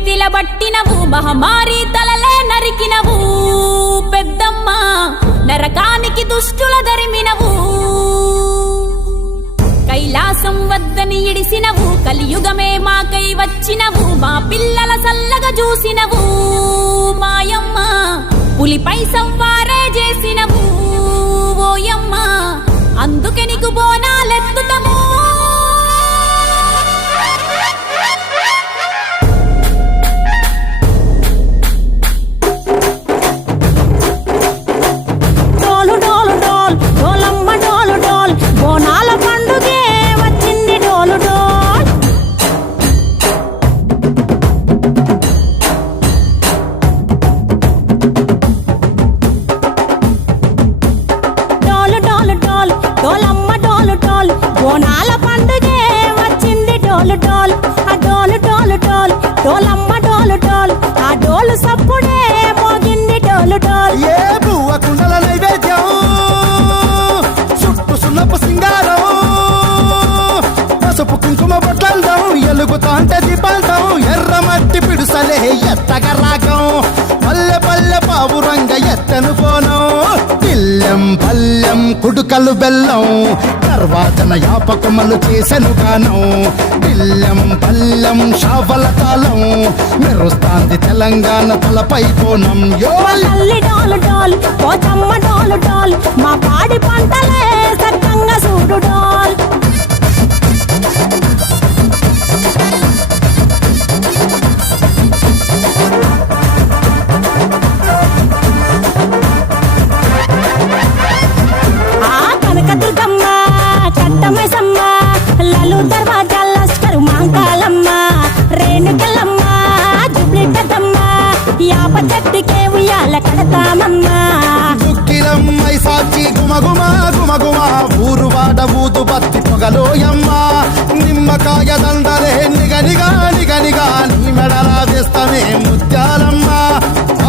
పిడికిలిల బట్టినవు మహమారి తలలే నరికినవు పెద్దమ్మ నరకానికి దుష్టుల దరిమినవు కైలాసం వద్దని ఇడిసినవు కలియుగమే మాకై వచ్చినవు మా పిల్లల సల్లగా చూసినవు మాయమ్మ పులిపై సంవారే చేసినవు ఓయమ్మ అందుకే నీకు బోనాలెత్తుతము డోలమ్మ డోలు డోల్ ఆ డోలు సప్పుడే మోగింది డోలు డోల్ ఏ బువ్వ కుండల నైవేద్యం చుట్టు సున్నపు సింగారం పసుపు కుంకుమ బొట్లందం ఎలుగుతాంటే దీపాంతం ఎర్ర మట్టి పిడుసలే ఎత్తగ రాగం పల్లె పల్లె పావురంగ ఎత్తను పోనం పిల్లెం పల్లెం కుడుకలు బెల్లం తర్వాతన యాపకమలు చేసెను గానం పిల్లెం పల్లెం షావల తాళం మెరుస్తాంది తెలంగాణ తలపై కోణం డోలు డోల్ పోచమ్మ డోలు డోల్ మా పాడి పంటలే సక్కంగా చూడు డోల్ దర్వాజా లస్కరు మాంకాలమ్మ రేణుకలమ్మ జుబ్లి పెద్దమ్మ యాప చెట్టుకే ఉయ్యాల కడతామమ్మ దుక్కిలమ్మై సాచి గుమగుమ గుమగుమ ఊరు వాడ ఊదు బత్తి పొగలోయమ్మ నిమ్మకాయ దండలే నిగనిగా నిగనిగా నీ మెడలా వేస్తమే ముత్యాలమ్మ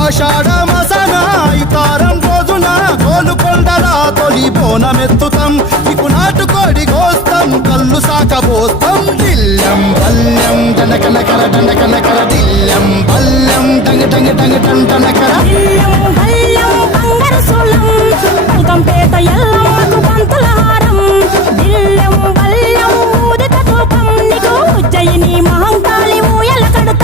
ఆషాఢ మసన ఇతారం రోజున గోలుకొండల తొలి బోనమెత్తుతాం ఇకు నాటుకోడి గోస్తాం కళ్ళు సాకబోస్తాం దిల్లం బల్లం దండకనకర దండకనకర దిల్లం బల్లం డంగ డంగ డంగ డండనకర బంగారు సోళం పల్కంపేట ఎల్లమ్మకు పంతుల హారం దిల్లం బల్లం ఊదిత ధూపం నీకు ఉజ్జయిని